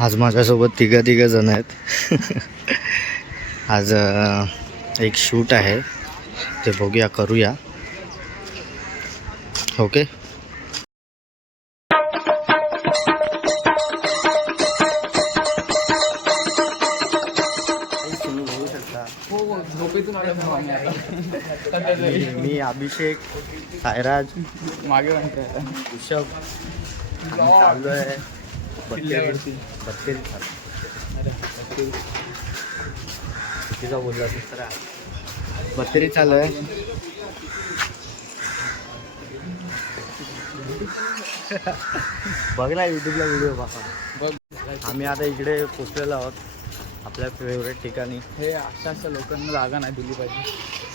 आज माझ्यासोबत तिघं जण आहेत. आज एक शूट आहे, ते बघूया करूया. ओके. तुम्ही बघू शकता मी अभिषेक, सायराज, मागे ऋषभ चाललो आहे तिचा बोलला दुसरा 32 चालू आहे. बघ ना यूट्यूबला व्हिडिओ बघा. आम्ही आता इकडे पोचलेलो आहोत आपल्या फेवरेट ठिकाणी. हे अशा लोकांना जागा नाही दिली पाहिजे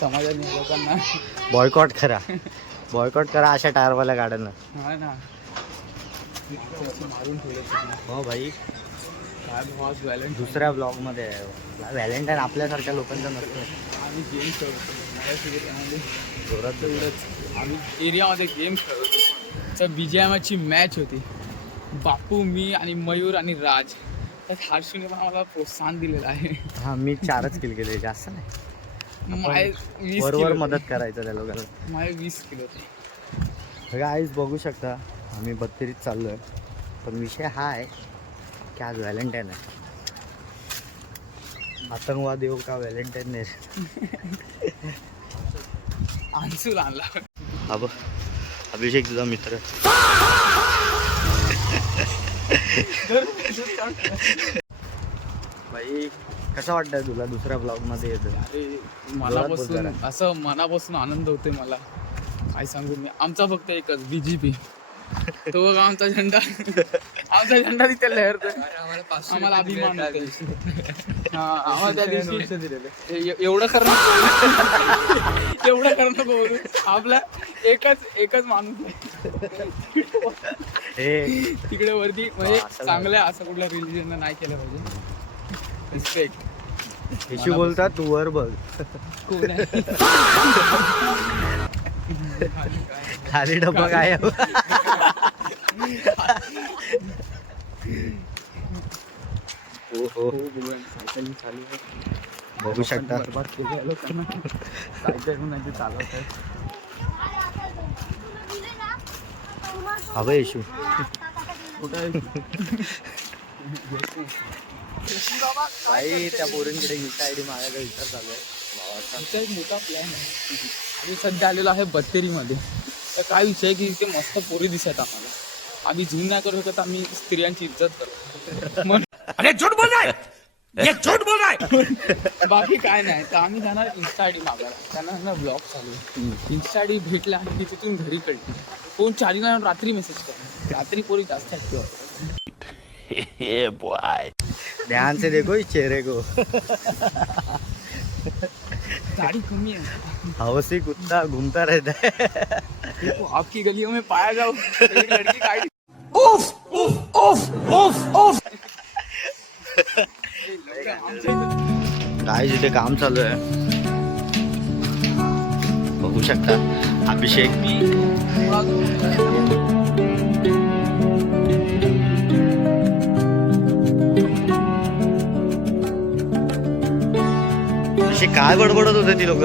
समाजाने. लोकांना बॉयकॉट करा अशा टायरवाल्या गाड्यांना. हा ना, मारून ठेवले. हो भाई, काय व्हॅलेंटाईन दुसऱ्या ब्लॉगमध्ये आहे. व्हॅलेंटाईन आपल्यासारख्या लोकांचा नसतो. आम्ही गेम खेळतो जोरात एवढंच. आम्ही एरियामध्ये गेम खेळतो. तर BGMI मॅच होती. बापू, मी आणि मयूर आणि राज. तर हर्षूने पण आम्हाला प्रोत्साहन दिलेलं आहे. हा, मी 4च किल केले, जास्त नाही. माय 20 बरोबर मदत करायचं त्या लोकांना. माय 20 किलो बघा आईच बघू शकता आम्ही 32 चाललो आहे. पण विषय हा आहे की आज व्हॅलेंटाईन आहे. आतंकवादी हो का व्हॅलेंटाईन नाही. अंशूला आणला. अभिषेक तुझा मित्र. भाई कसं वाटतंय तुला दुसऱ्या ब्लॉग मध्ये येतं? मनापासून आनंद होतोय मला. काय सांगू मी. आमचा फक्त एकच BJP. तो बघा आमचा झेंडा तिथे लहरतोय. आम्हाला अभिमान होते. आम्हाला त्या दिवशी एवढं करणं बोलू. आपला एकच माणूस तिकडे वरती. म्हणजे चांगलं आहे, असं कुठल्या रिलिजन नाही केलं पाहिजे. रिस्पेक्ट हिशू बोलता तू वर बघ. कोण आहे? खाली डब्बा काय हो बघू शकता. बरबाद केले लोकांना. सायकल म्हणून चालवत आहे. हवं येशू कुठं आहे? भाई त्या पोरींकडे इंस्टा ID मागायचा विचार चालू आहे. आमचा एक मोठा प्लॅन आहे. आम्ही सध्या आलेलो आहे बत्तेरीमध्ये. तर काय विषय आहे की इथे मस्त पोरी दिसत आम्हाला. आम्ही झूम नाही करू शकत, आम्ही स्त्रियांची इज्जत करतो. अरे झूठ बोल रहा है, ये झूठ बोल रहा है. बाकी काय नाही. तर आम्ही जाणार इंस्टा ID मागायला. त्यांना ब्लॉग चालू आहे. इंस्टा ID भेटला आणि की तिथून घरी कळते. फोन चार्जिंग रात्री मेसेज करतो. रात्री पोरी जास्त ऍक्टिव्ह ध्यान से देखो इस चेहरे को. गाड़ी कमी है. हवसी कुत्ता घूमता रहता है. देखो आपकी गलियों में पाया जाओ एक लड़की गाड़ी. उफ उफ उफ उफ उफ. काय जिथे काम चालू आहे बघू शकता. अभिषेक काय बडबडत होते ती लोक.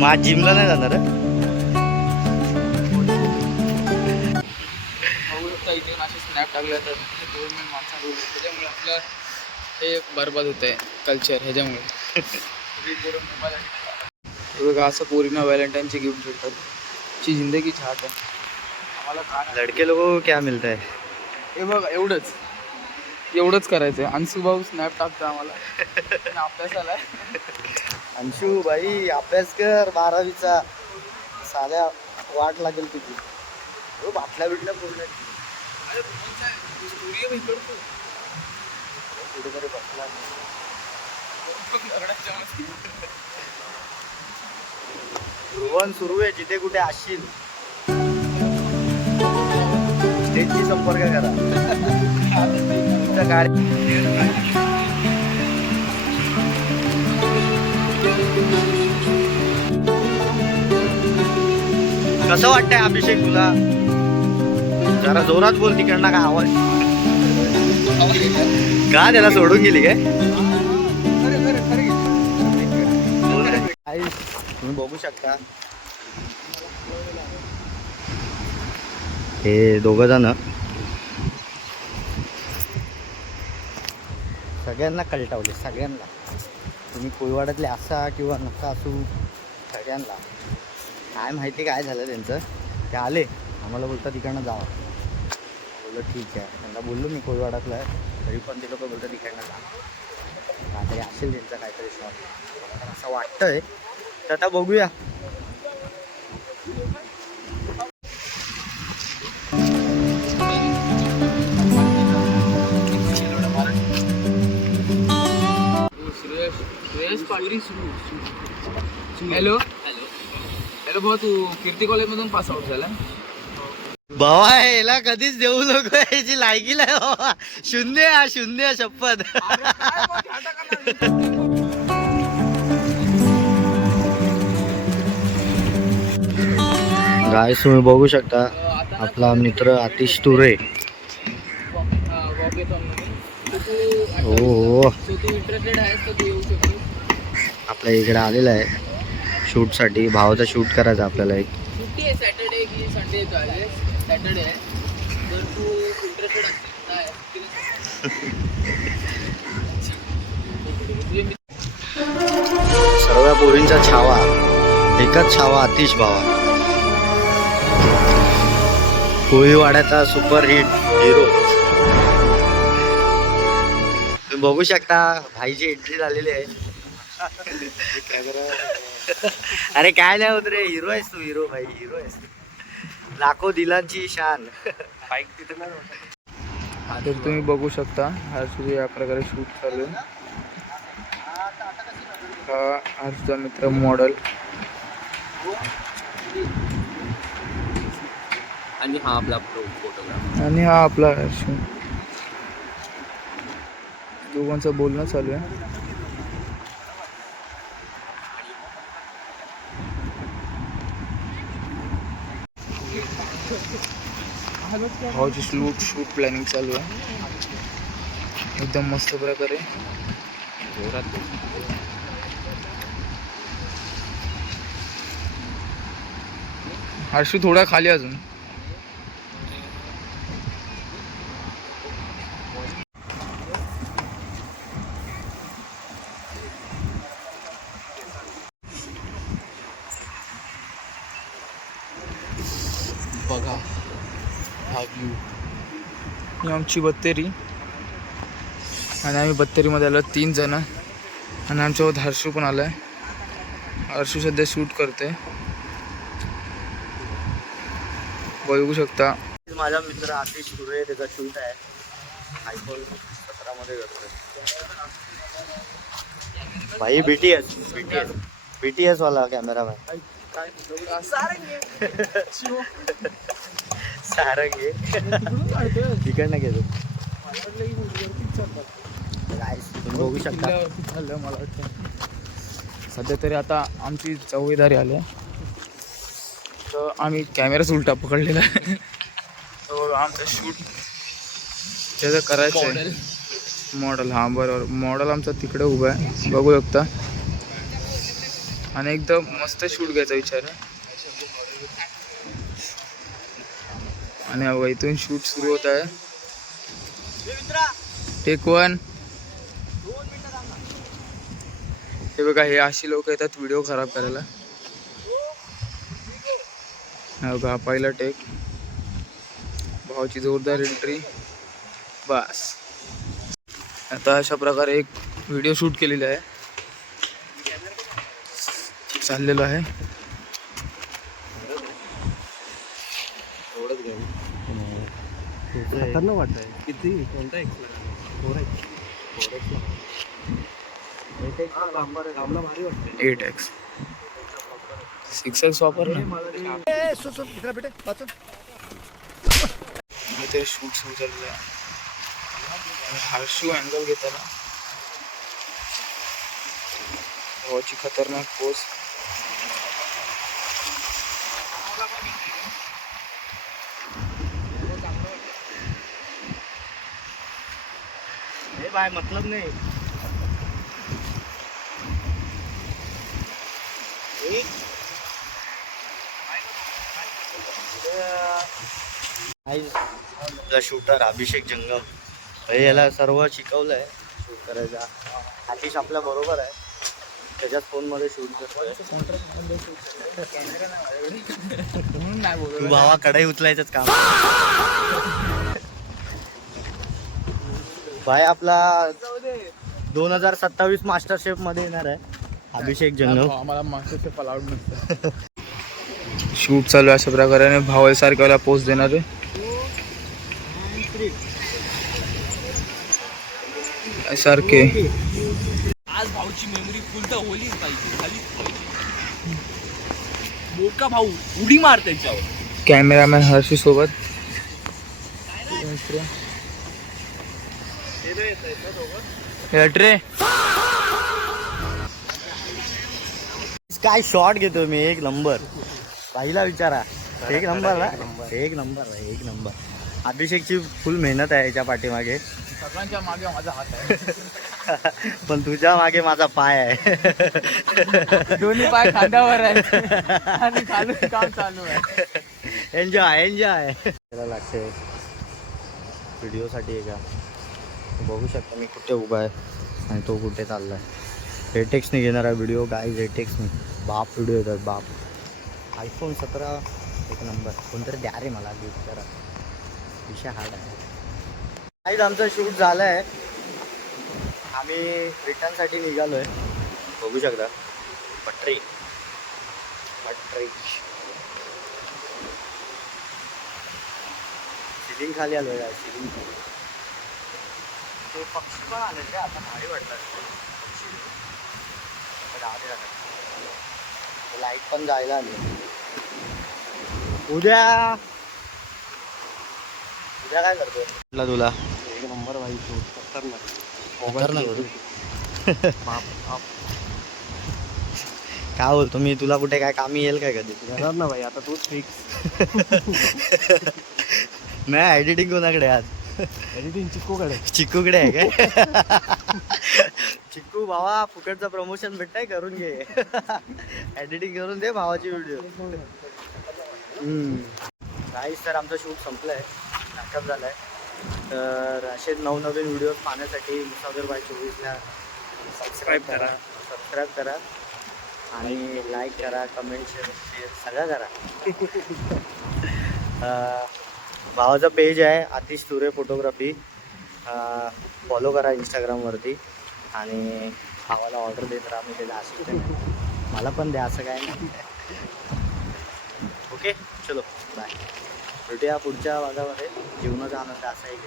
माझ जिमला नाही जाणार. इथे असे स्नॅप टाकले तर 2 मिनिट माणसा बोलले. त्याच्यामुळे आपलं हे बरबाद होत आहे कल्चर. ह्याच्यामुळे बघा असं पोरींना व्हॅलेंटाईनची गिफ्ट भेटतात. ची जिंदगी छाट आहे. आम्हाला काय लडके लोगों को क्या मिलता है? हे बघा एवढंच करायचं आहे. अंशू भाऊ स्नॅप टाकतो आम्हाला. अभ्यासाला अंशू भाई अभ्यास कर 12वीचा. साध्या वाट लागेल तुझी. बाटल्या बिटल्या पूर्ण कुठेतरी बसला. रोहन सुरू आहे. जिथे कुठे असशील स्टेजशी संपर्क करा. तुमच्या गाडी कसं वाटतंय अभिषेक तुला? जरा जोरात बोल, तिकडनं का आवाज का त्याला सोडून गेली काय? तुम्ही बघू शकता हे दोघ जण सगळ्यांना कळटावले, सगळ्यांना. तुम्ही कोळवाड्यातले असा किंवा नका असू, सगळ्यांना काय माहिती काय झालं त्यांचं. ते आले आम्हाला बोलतात तिकडनं जावं. बोललो ठीक आहे, त्यांना बोललो मी कोळवाड्यातलं आहे, तरी पण ते लोक बोलतात तिकडनं जा. काहीतरी असेल त्यांचं काहीतरी शॉप असं वाटतंय. तर आता बघूया. हॅलो हॅलो भाऊ, तू कीर्ती कॉलेज मधून पास आउट झाला? भावा याला कधीच देऊ नको, याची लायकीला आहे बाबा. शून्य हा शून्य, शपथ. गाईस तुम्ही बघू शकता आपला मित्र आतिश तुरे. हो आपल्या इकडे आलेला आहे शूट साठी. भावाचा शूट करायचा आपल्याला एक. सॅटर्डे की संडे सॅटर्डे आहे, तर तू इंटरेस्टेड सर्व पोरींचा छावा, एकच छावा आतिश भावा. कोळीवाड्याचा सुपर हिट हिरो. तुम्ही बघू शकता भाईची एंट्री झालेली आहे. अरे काय नाही होत रे, हिरो आहेस तू, हिरो भाई, हिरो आहेस. लाखो दिलांची शान. बाईक तिथे तर तुम्ही बघू शकता हर्षू या प्रकारे शूट चालू आहे. हा हर्षूचा मित्र मॉडेल आणि हा आपला फोटोग्राफ. आणि हा आपला हर्षू. दोघांचं बोलणं चालू आहे. भाऊची शूट प्लॅनिंग चालू आहे एकदम मस्त प्रकारे. हर्षू थोडा खाली अजून. बघा हा व्ह्यू. ही आमची बत्तेरी आणि आम्ही बत्तेरीमध्ये आलो 3 जण. आणि आमच्यासोबत हर्षू पण आलाय. हर्षू सध्या शूट करते, बघू शकता. माझा मित्र आतिश तुरे, त्याचा शूट आहे आयफोन 17 मध्ये करतोय भाई. बीटीएस वाला कॅमेरामॅन सारंगे. तिकडनं घेतो. बघू शकता मला वाटतं सध्या तरी आता आमची चौकीदारी आली तर आम्ही कॅमेराच उलटा पकडलेला आहे. तर आमचं शूट त्याचं करायचं आहे. मॉडेल, हां बरोबर, मॉडेल आमचा तिकडे उभा आहे, बघू शकता. आणि एकदम मस्त शूट घ्यायचा विचार आहे. आणि इथून शूट सुरू होत आहे. टेक 1. हे बघा, हे अशी लोक येतात व्हिडिओ खराब करायला. बघा पहिला टेक, भावाची जोरदार एंट्री. बस आता अशा प्रकारे एक व्हिडिओ शूट केलेला आहे, चाललेलो आहे. खतरनाक वाटत आहे. किती कोणता 8x 6x वापर ना. ते शूट सुरू झालेलं आहे. हर्षू अँगल घेताना भावाची खतरनाक पोज. भाई मतलब नहीं. शूटर अभिषेक जंगम हे याला सर्व शिकवलंय शूट करायचा. आतिश आपल्या बरोबर आहे, त्याच्याच फोनमध्ये शूट करतोय. म्हणून नाही तू बोलू. भावा कढई उचलायचंच काम. भाई आपला 2027 मास्टर शेफ मध्ये येणार आहे अभिषेक जंगम. आम्हाला मास्टर शेफ अलाउड नसतं. शूट चालू आहे अशा प्रकारे भावल सारख्याला पोस्ट देणार आहे. सारखे आज भाऊची मेमरी फुल तर होलीच पाहिजे, खालीच पाहिजे. मोका भाऊ उडी मार त्याच्यावर. कॅमेरामॅन हर्षी सोबत. ट्रे काय शॉट घेतो मी, एक नंबर. बाईला विचारा, एक नंबर ना, एक नंबर आहे, एक नंबर. अभिषेकची फुल मेहनत आहे याच्या पाठीमागे. सगळ्यांच्या मागे माझा हात आहे. पण तुझ्या मागे माझा पाय आहे. दोन्ही पाय खांद्यावर आहे आणि खालून काम चालू आहे. Enjoy enjoy. त्याला लागते व्हिडिओसाठी आहे का, बघू शकता मी कुठे उभा आहे आणि तो कुठे चालला आहे. एटेक्सने घेणार आहे व्हिडिओ गाईज, एटेक्सने. बाप व्हिडिओ येतात बाप. iPhone 17 एक नंबर. कोणतरी द्या रे मला गिफ्ट करा, विषय हार्ड आहे. गाईज आमचं शूट झालं आहे, आम्ही रिटर्नसाठी निघालो आहे. बघू शकता पटरी पटरी. सिलिंग खाली आलो आहे, सिलिंग खाली. ते पक्षी पण आले ते आता भारी वाटतात पक्षी. लाईट पण जायला आली. उद्या उद्या काय करतोय तुला? एक नंबर भाई शूट काय बोलतो मी, तुला कुठे काय कामी येईल काय कधी? करणार ना भाई, आता तूच फिक्स. नाही एडिटिंग कोणाकडे आज? एडिटिंग चिक्कूकडे. चिक्कूकडे आहे काय? चिक्कू भावा फुकटचं प्रमोशन भेटतंय, करून घे. एडिटिंग करून दे भावाची व्हिडिओ. गाईस तर आमचं शूट संपलं आहे, पॅकअप झालं आहे. तर असे नवनवीन व्हिडिओ पाहण्यासाठी मुसाफिर बाय 24ला सबस्क्राईब करा आणि लाईक करा, कमेंट शेअर सगळं करा. भावाचं पेज आहे आतिश तुरे फोटोग्राफी, फॉलो करा इंस्टाग्रामवरती. आणि भावाला ऑर्डर देत राहा, मी त्याला असिस्टंट. मला पण द्या, असं काय नाही. ओके चलो बाय. भेटूया पुढच्या भागामध्ये. जीवनाचा आनंद असा आहे की